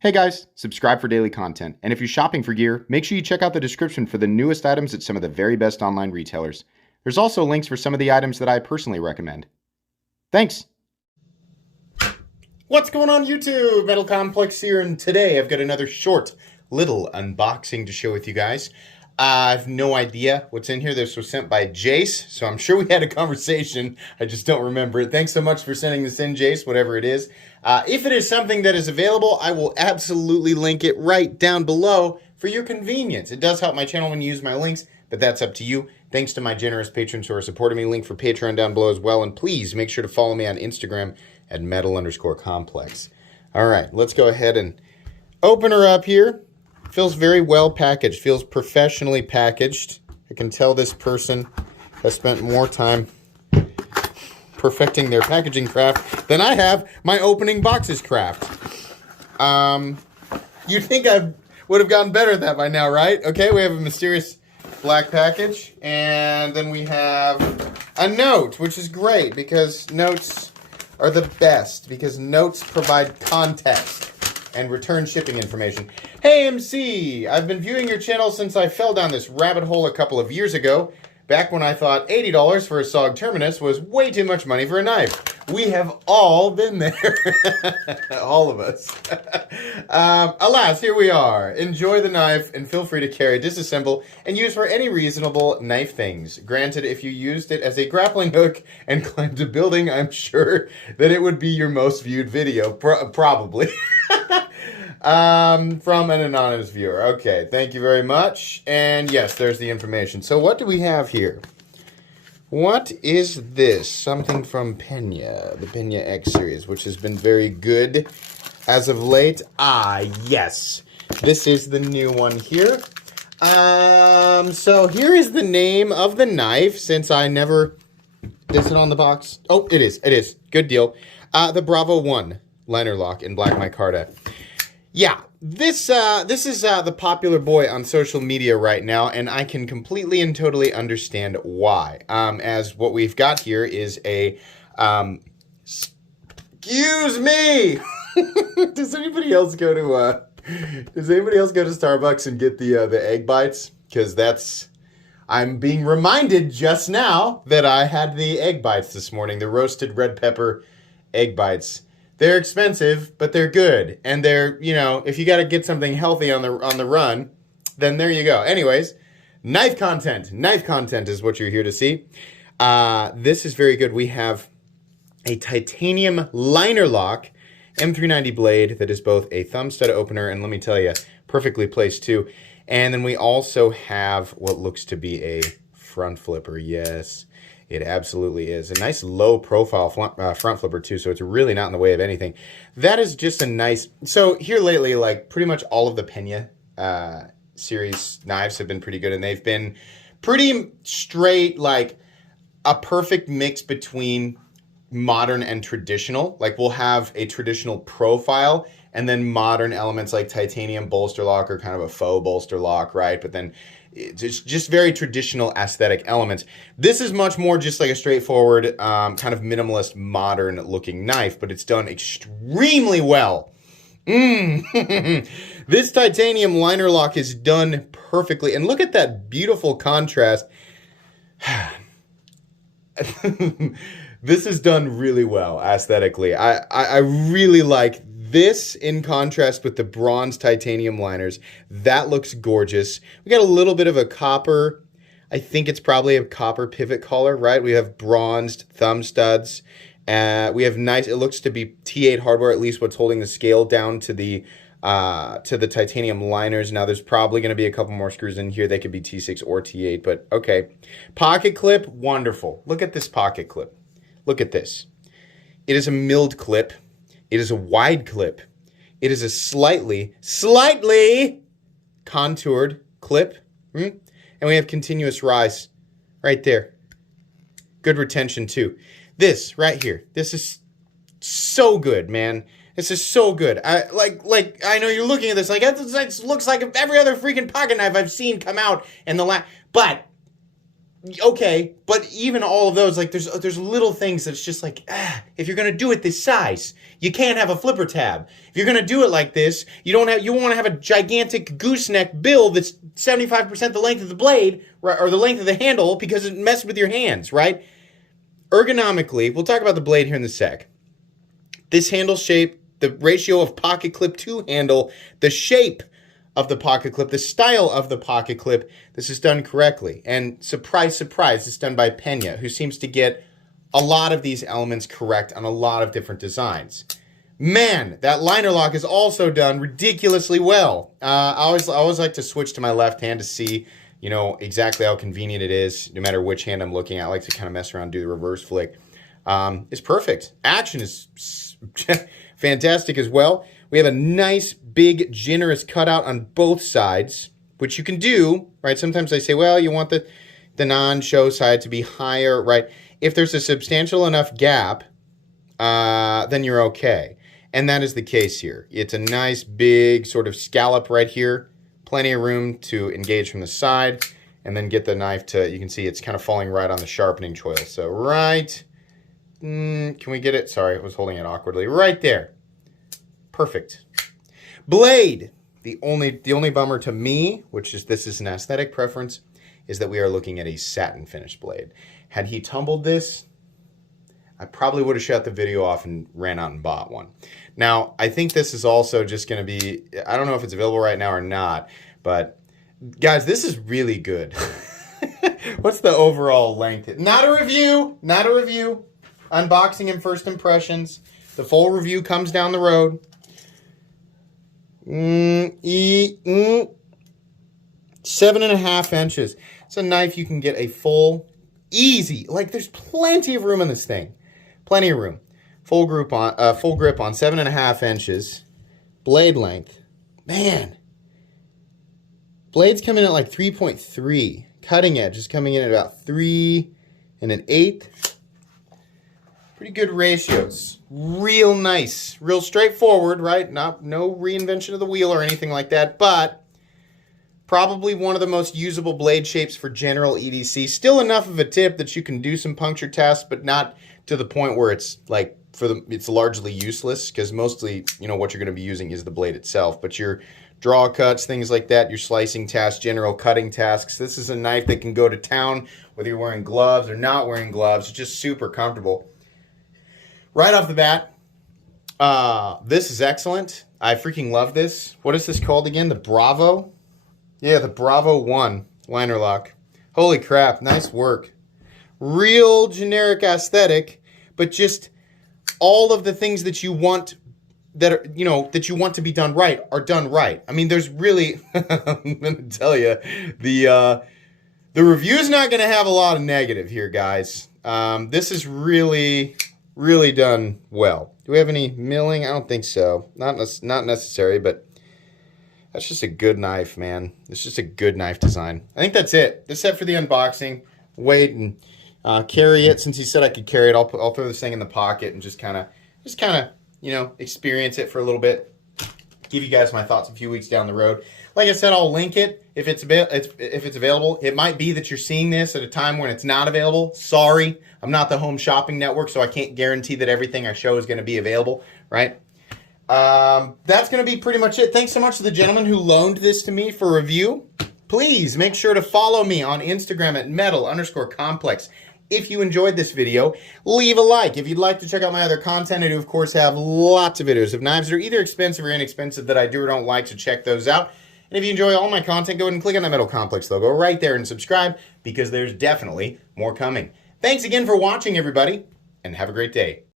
Hey guys, subscribe for daily content. And if you're shopping for gear, make sure you check out the description for the newest items at some of the very best online retailers. There's also links for some of the items that I personally recommend. Thanks! What's going on YouTube? Metal Complex here, and today I've got another short little unboxing to share with you guys. I have no idea what's in here. This was sent by Jace, so I'm sure we had a conversation. I just don't remember it. Thanks so much for sending this in, Jace, whatever it is. If it is something that is available, I will absolutely link it right down below for your convenience. It does help my channel when you use my links, but that's up to you. Thanks to my generous patrons who are supporting me. Link for Patreon down below as well. And please make sure to follow me on Instagram at metal_complex. All right, let's go ahead and open her up here. Feels very well packaged. Feels professionally packaged. I can tell this person has spent more time perfecting their packaging craft than I have my opening boxes craft. You'd think I would have gotten better at that by now, right? Okay, we have a mysterious black package, and then we have a note, which is great because notes are the best, because notes provide context and return shipping information. Hey MC, I've been viewing your channel since I fell down this rabbit hole a couple of years ago, back when I thought $80 for a SOG Terminus was way too much money for a knife. We have all been there. All of us. Alas, here we are. Enjoy the knife and feel free to carry, disassemble, and use for any reasonable knife things. Granted, if you used it as a grappling hook and climbed a building, I'm sure that it would be your most viewed video. Probably. From an anonymous viewer. Okay, thank you very much. And yes, there's the information. So what do we have here? What is this? Something from Pena, the Pena X series, which has been very good as of late. Ah, yes. This is the new one here. So here is the name of the knife, since I never... Is it on the box? Oh, it is. It is. Good deal. The Bravo 1 liner lock in black micarta. Yeah, this is the popular boy on social media right now, and I can completely and totally understand why. As what we've got here is a, excuse me! Does anybody else go to Starbucks and get the egg bites? Because I'm being reminded just now that I had the egg bites this morning, the roasted red pepper egg bites. They're expensive, but they're good. And they're, you know, if you got to get something healthy on the run, then there you go. Anyways, knife content. Knife content is what you're here to see. This is very good. We have a titanium liner lock M390 blade that is both a thumb stud opener and, let me tell you, perfectly placed too. And then we also have what looks to be a front flipper. Yes. It absolutely is. A nice low profile front flipper too, so it's really not in the way of anything. That is just a nice... So here lately, like pretty much all of the Pena series knives have been pretty good, and they've been pretty straight, like a perfect mix between modern and traditional. Like we'll have a traditional profile and then modern elements like titanium bolster lock or kind of a faux bolster lock, right? But then it's just very traditional aesthetic elements. This is much more just like a straightforward, kind of minimalist, modern looking knife, but it's done extremely well. This titanium liner lock is done perfectly. And look at that beautiful contrast. This is done really well aesthetically. I really like this in contrast with the bronze titanium liners. That looks gorgeous. We got a little bit of a copper, I think it's probably a copper pivot collar, right? We have bronzed thumb studs. We have nice, it looks to be T8 hardware, at least what's holding the scale down to the titanium liners. Now there's probably going to be a couple more screws in here. They could be T6 or T8, but okay. Pocket clip, wonderful. Look at this pocket clip. Look at this. It is a milled clip. It is a wide clip. It is a slightly contoured clip. And we have continuous rise right there. Good retention too. This right here. This is so good, man. This is so good. I know you're looking at this like it looks like every other freaking pocket knife I've seen come out in the last. But Okay, but even all of those, like there's little things that's just like, if you're gonna do it this size, you can't have a flipper tab. If you're gonna do it like this, you want to have a gigantic gooseneck bill that's 75% the length of the blade, right, or the length of the handle, because it messes with your hands, right? Ergonomically, we'll talk about the blade here in a sec. This handle shape, the ratio of pocket clip to handle, the shape of the pocket clip, the style of the pocket clip, this is done correctly. And surprise, surprise, it's done by Pena, who seems to get a lot of these elements correct on a lot of different designs. Man, that liner lock is also done ridiculously well. I always like to switch to my left hand to see, you know, exactly how convenient it is, no matter which hand I'm looking at. I like to kind of mess around, do the reverse flick. It's perfect. Action is fantastic as well. We have a nice, big, generous cutout on both sides, which you can do, right? Sometimes I say, well, you want the non-show side to be higher, right? If there's a substantial enough gap, then you're okay. And that is the case here. It's a nice, big sort of scallop right here. Plenty of room to engage from the side, and then get the knife to, you can see it's kind of falling right on the sharpening choil. So right, can we get it? Sorry, I was holding it awkwardly. Right there. Perfect. Blade. The only bummer to me, which is this is an aesthetic preference, is that we are looking at a satin finished blade. Had he tumbled this, I probably would have shut the video off and ran out and bought one. Now, I think this is also just going to be, I don't know if it's available right now or not, but guys, this is really good. What's the overall length? Not a review, not a review. Unboxing and first impressions. The full review comes down the road. 7.5 inches. It's a knife you can get a full, easy, like there's plenty of room in this thing. Plenty of room. Full grip on 7.5 inches. Blade length. Man. Blade's coming in at like 3.3. Cutting edge is coming in at about 3 1/8. Pretty good ratios. Real nice. Real straightforward, right? No reinvention of the wheel or anything like that, but probably one of the most usable blade shapes for general EDC. Still enough of a tip that you can do some puncture tests, but not to the point where it's like it's largely useless, because mostly, you know, what you're going to be using is the blade itself. But your draw cuts, things like that, your slicing tasks, general cutting tasks, this is a knife that can go to town whether you're wearing gloves or not wearing gloves. It's just super comfortable. Right off the bat, this is excellent. I freaking love this. What is this called again? The Bravo? Yeah, the Bravo 1 liner lock. Holy crap, nice work. Real generic aesthetic, but just all of the things that you want that are, you know, that you want to be done right are done right. I mean, there's really, I'm gonna tell you, the review's not gonna have a lot of negative here, guys. This is really done well. Do we have any milling? I don't think so. Not necessary, but that's just a good knife, man. It's just a good knife design. I think that's it. That's it for the unboxing. Wait and carry it. Since he said I could carry it, I'll throw this thing in the pocket and just kind of, you know, experience it for a little bit. Give you guys my thoughts a few weeks down the road. Like I said, I'll link it if it's available. It might be that you're seeing this at a time when it's not available. Sorry, I'm not the Home Shopping Network, so I can't guarantee that everything I show is going to be available, right? That's going to be pretty much it. Thanks so much to the gentleman who loaned this to me for review. Please make sure to follow me on Instagram at metal_complex. If you enjoyed this video, leave a like. If you'd like to check out my other content, I do, of course, have lots of videos of knives that are either expensive or inexpensive that I do or don't like, so check those out. And if you enjoy all my content, go ahead and click on that Metal Complex logo right there and subscribe, because there's definitely more coming. Thanks again for watching, everybody, and have a great day.